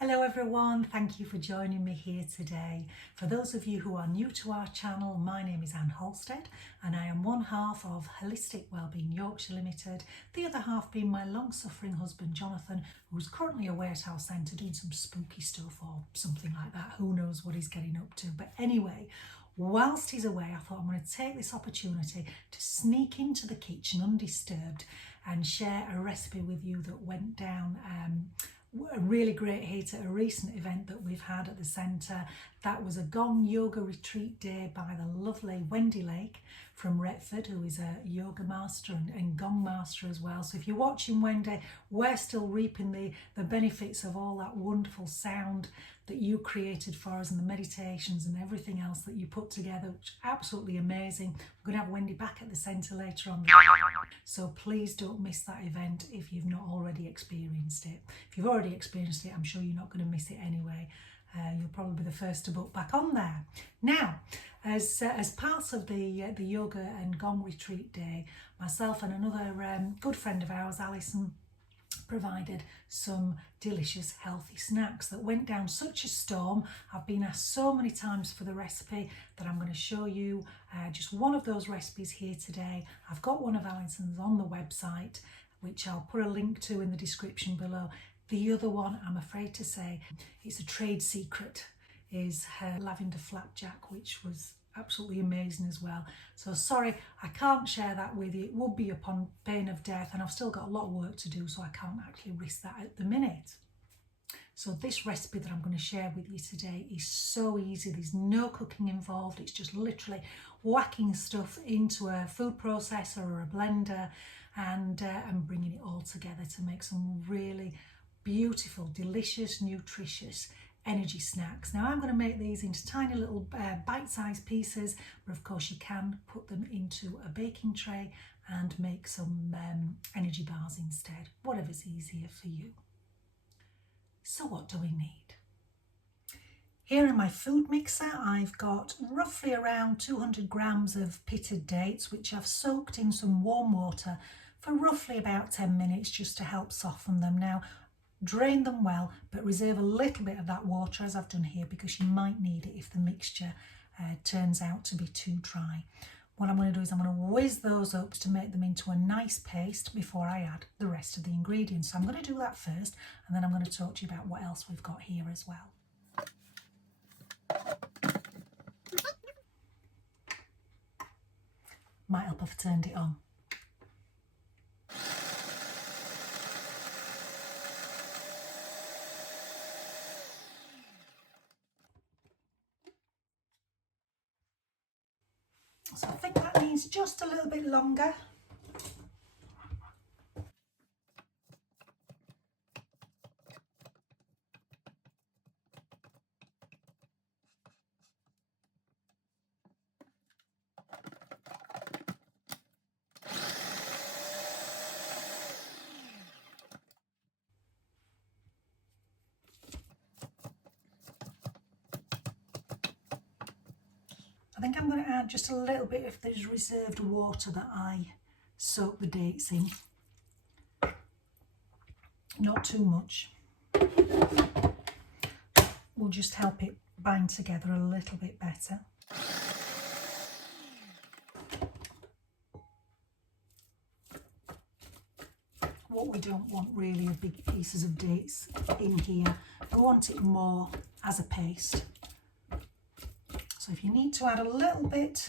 Hello everyone, thank you for joining me here today. For those of you who are new to our channel, my name is Anne Halstead and I am one half of Holistic Wellbeing Yorkshire Limited, the other half being my long-suffering husband Jonathan, who's currently away at our centre doing some spooky stuff or something like that. Who knows what he's getting up to, but anyway, whilst he's away, I thought I'm going to take this opportunity to sneak into the kitchen undisturbed and share a recipe with you that went down a really great hit at a recent event that we've had at the centre. That was a gong yoga retreat day by the lovely Wendy Lake from Retford, who is a yoga master and gong master as well. So if you're watching Wendy, we're still reaping the benefits of all that wonderful sound that you created for us and the meditations and everything else that you put together, which is absolutely amazing. We're going to have Wendy back at the centre later on, so please don't miss that event if you've not already experienced it. If you've already experienced it, I'm sure you're not going to miss it anyway. You'll probably be the first to book back on there. Now, as part of the yoga and gong retreat day, myself and another good friend of ours, Alison, provided some delicious healthy snacks that went down such a storm. I've been asked so many times for the recipe that I'm going to show you just one of those recipes here today. I've got one of Alison's on the website, which I'll put a link to in the description below. The other one, I'm afraid to say, it's a trade secret, is her lavender flapjack, which was absolutely amazing as well. So sorry, I can't share that with you. It would be upon pain of death, and I've still got a lot of work to do, so I can't actually risk that at the minute. So this recipe that I'm going to share with you today is so easy. There's no cooking involved. It's just literally whacking stuff into a food processor or a blender and bringing it all together to make some really beautiful, delicious, nutritious energy snacks. Now I'm going to make these into tiny little bite-sized pieces, but of course you can put them into a baking tray and make some energy bars instead, whatever's easier for you. So what do we need? Here in my food mixer I've got roughly around 200 grams of pitted dates, which I've soaked in some warm water for roughly about 10 minutes just to help soften them. Now drain them well, but reserve a little bit of that water as I've done here, because you might need it if the mixture turns out to be too dry. What I'm going to do is I'm going to whiz those up to make them into a nice paste before I add the rest of the ingredients. So I'm going to do that first, and then I'm going to talk to you about what else we've got here as well. Might help if I turned it on. So I think that needs just a little bit longer. I think I'm going to add just a little bit of this reserved water that I soaked the dates in. Not too much. Will just help it bind together a little bit better. What we don't want really are big pieces of dates in here. We want it more as a paste. So if you need to add a little bit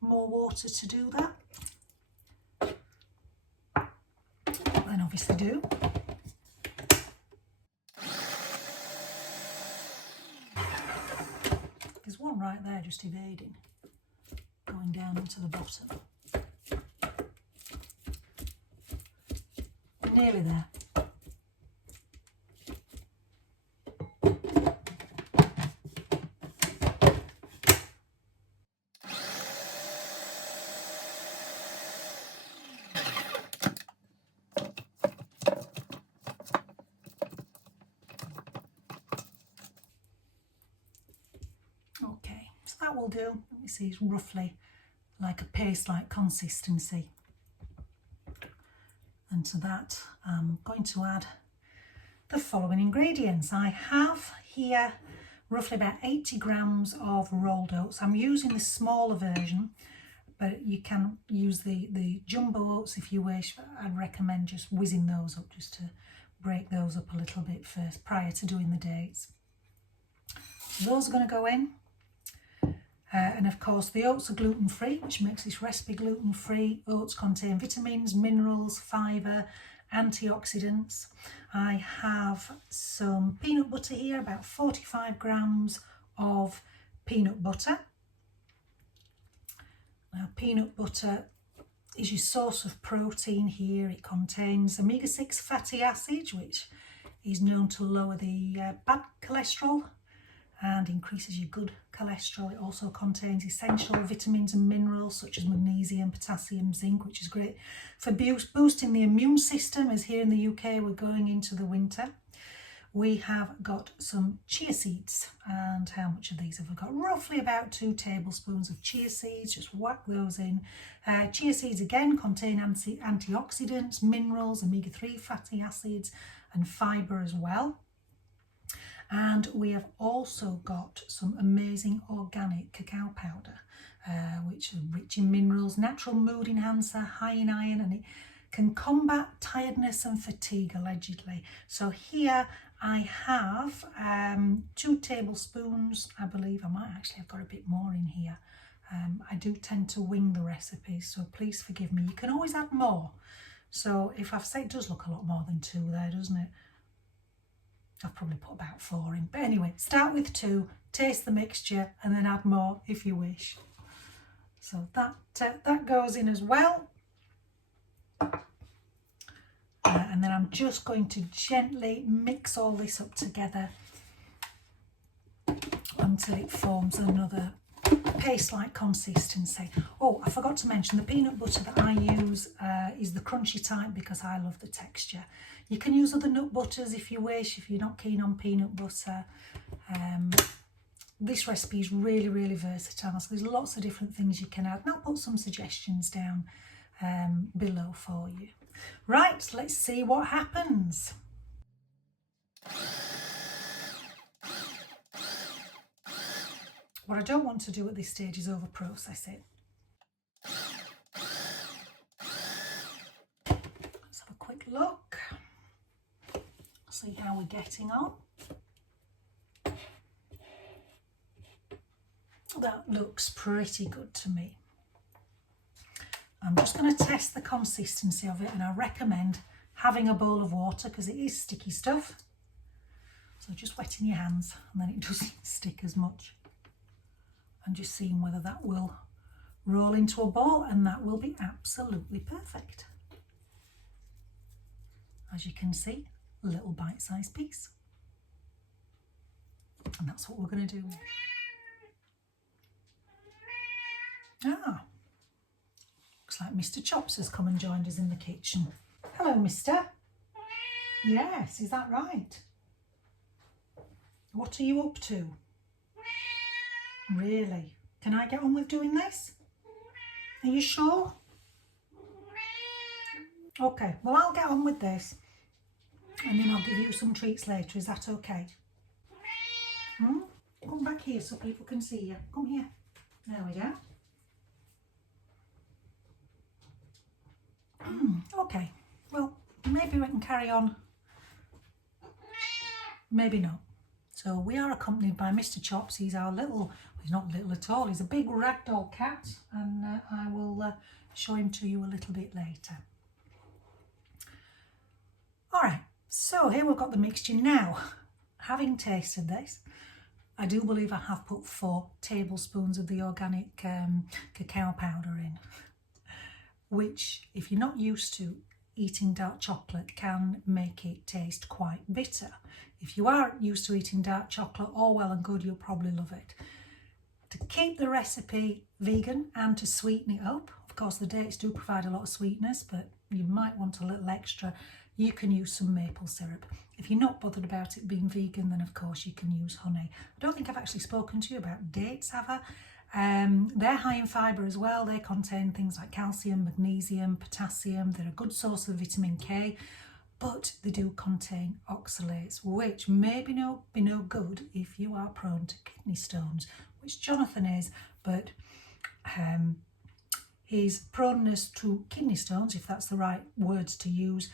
more water to do that, then obviously do. There's one right there just evading, going down into the bottom. Nearly there. Okay, so that will do. Let me see, it's roughly like a paste-like consistency. And to that I'm going to add the following ingredients. I have here roughly about 80 grams of rolled oats. I'm using the smaller version, but you can use the jumbo oats if you wish. I'd recommend just whizzing those up just to break those up a little bit first prior to doing the dates. So those are going to go in. And of course the oats are gluten-free, which makes this recipe gluten-free. Oats contain vitamins, minerals, fibre, antioxidants. I have some peanut butter here, about 45 grams of peanut butter. Now peanut butter is your source of protein here. It contains omega-6 fatty acids, which is known to lower the bad cholesterol and increases your good cholesterol. It also contains essential vitamins and minerals such as magnesium, potassium, zinc, which is great for boosting the immune system, as here in the UK we're going into the winter. We have got some chia seeds, and how much of these have we got? Roughly about 2 tablespoons of chia seeds. Just whack those in. Chia seeds again contain antioxidants, minerals, omega-3 fatty acids and fibre as well. And we have also got some amazing organic cacao powder, which is rich in minerals, natural mood enhancer, high in iron, and it can combat tiredness and fatigue allegedly. So here I have 2 tablespoons, I believe. I might actually have got a bit more in here. I do tend to wing the recipes, so please forgive me. You can always add more. So if I've said, it does look a lot more than 2 there, doesn't it? I've probably put about 4 in. But anyway, start with 2, taste the mixture, and then add more if you wish. So that goes in as well. And then I'm just going to gently mix all this up together until it forms another paste-like consistency. Oh, I forgot to mention the peanut butter that I use is the crunchy type because I love the texture. You can use other nut butters if you wish, if you're not keen on peanut butter. This recipe is really, really versatile, so there's lots of different things you can add. And I'll put some suggestions down below for you. Right, let's see what happens. What I don't want to do at this stage is over-process it. Let's have a quick look. See how we're getting on. That looks pretty good to me. I'm just going to test the consistency of it, and I recommend having a bowl of water because it is sticky stuff. So just wetting your hands and then it doesn't stick as much. And just seeing whether that will roll into a ball, and that will be absolutely perfect. As you can see, a little bite-sized piece. And that's what we're going to do. Looks like Mr. Chops has come and joined us in the kitchen. Hello, mister. Yes, is that right? What are you up to? Really? Can I get on with doing this? Are you sure? Okay, well I'll get on with this and then I'll give you some treats later. Is that okay? Come back here so people can see you. Come here. There we go. Okay, well maybe we can carry on. Maybe not. So we are accompanied by Mr. Chops. He's our little, he's not little at all, he's a big ragdoll cat, and I will show him to you a little bit later. Alright, so here we've got the mixture. Now, having tasted this, I do believe I have put 4 tablespoons of the organic cacao powder in, which, if you're not used to eating dark chocolate, can make it taste quite bitter. If you are used to eating dark chocolate, all well and good, you'll probably love it. To keep the recipe vegan and to sweeten it up, of course the dates do provide a lot of sweetness, but you might want a little extra. You can use some maple syrup. If you're not bothered about it being vegan, then of course you can use honey. I don't think I've actually spoken to you about dates, have I? They're high in fibre as well. They contain things like calcium, magnesium, potassium. They're a good source of vitamin K. but they do contain oxalates, which may be no good if you are prone to kidney stones, which Jonathan is, but his proneness to kidney stones, if that's the right words to use,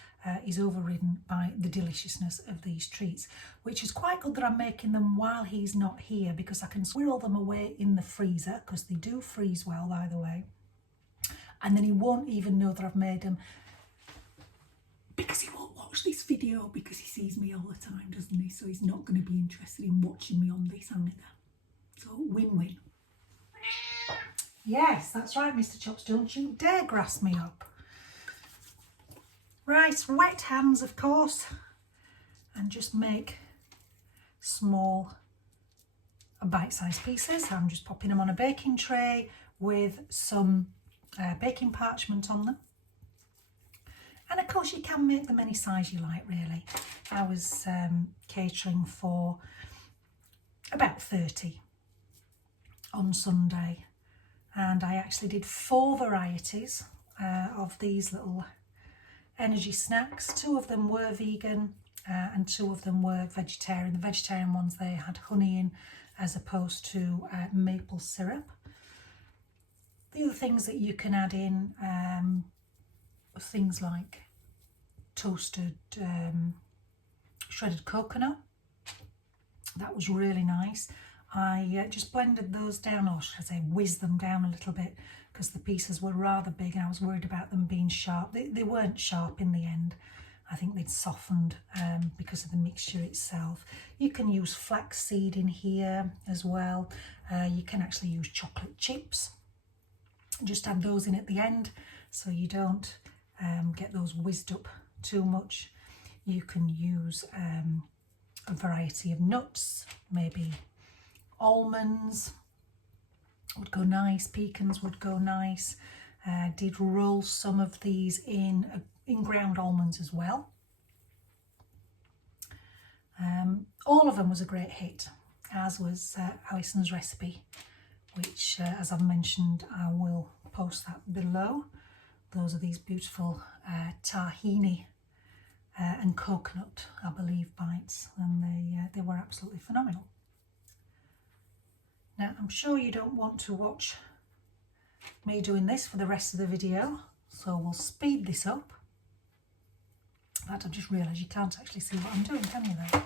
is overridden by the deliciousness of these treats, which is quite good that I'm making them while he's not here, because I can squirrel them away in the freezer, because they do freeze well, by the way, and then he won't even know that I've made them, because he won't watch this video, because he sees me all the time, doesn't he? So he's not going to be interested in watching me on this either. So win-win. Yes, that's right, Mr. Chops, don't you dare grass me up. Right, wet hands, of course, and just make small bite-sized pieces. I'm just popping them on a baking tray with some baking parchment on them. And of course you can make them any size you like, really. I was catering for about 30 on Sunday, and I actually did 4 varieties of these little energy snacks. 2 of them were vegan and 2 of them were vegetarian. The vegetarian ones, they had honey in as opposed to maple syrup. The other things that you can add in, things like toasted shredded coconut. That was really nice. I just blended those down, or should I say whizzed them down a little bit, because the pieces were rather big and I was worried about them being sharp. They weren't sharp in the end. I think they'd softened because of the mixture itself. You can use flaxseed in here as well. You can actually use chocolate chips. Just add those in at the end so you don't get those whizzed up too much. You can use a variety of nuts, maybe almonds would go nice, pecans would go nice. Did roll some of these in ground almonds as well. All of them was a great hit, as was Alison's recipe, which as I've mentioned, I will post that below. Those are these beautiful tahini and coconut, I believe, bites, and they were absolutely phenomenal. Now, I'm sure you don't want to watch me doing this for the rest of the video, so we'll speed this up. In fact, I've just realised you can't actually see what I'm doing, can you though?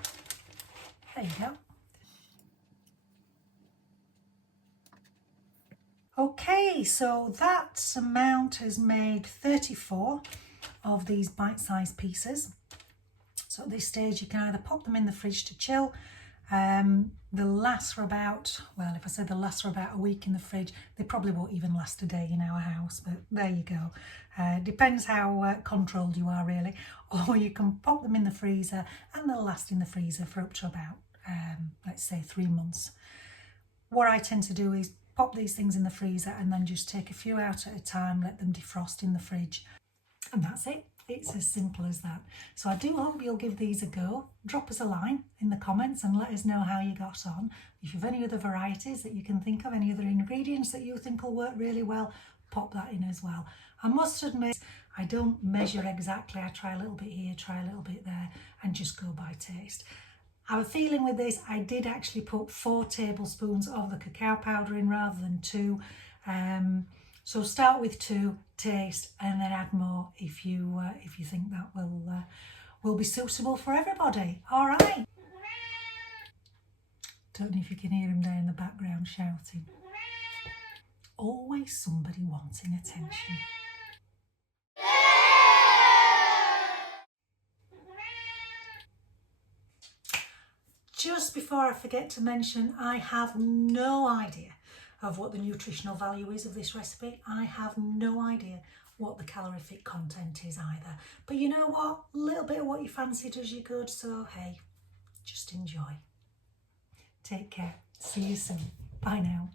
There you go. Okay, so that amount has made 34 of these bite-sized pieces. So at this stage you can either pop them in the fridge to chill. They'll last for about, well, if I said they'll last for about a week in the fridge, they probably won't even last a day in our house, but there you go. Depends how controlled you are, really. Or you can pop them in the freezer and they'll last in the freezer for up to about, let's say 3 months. What I tend to do is pop these things in the freezer and then just take a few out at a time, let them defrost in the fridge, and that's it. It's as simple as that. So I do hope you'll give these a go. Drop us a line in the comments and let us know how you got on. If you have any other varieties that you can think of, any other ingredients that you think will work really well, pop that in as well. I must admit, I don't measure exactly. I try a little bit here, try a little bit there, and just go by taste. I have a feeling with this, I did actually put 4 tablespoons of the cacao powder in rather than 2. So start with 2, taste, and then add more if you think that will be suitable for everybody. All right. Don't know if you can hear him there in the background shouting. Always somebody wanting attention. Just before I forget to mention, I have no idea of what the nutritional value is of this recipe. I have no idea what the calorific content is either. But you know what? A little bit of what you fancy does you good, so hey, just enjoy. Take care. See you soon. Bye now.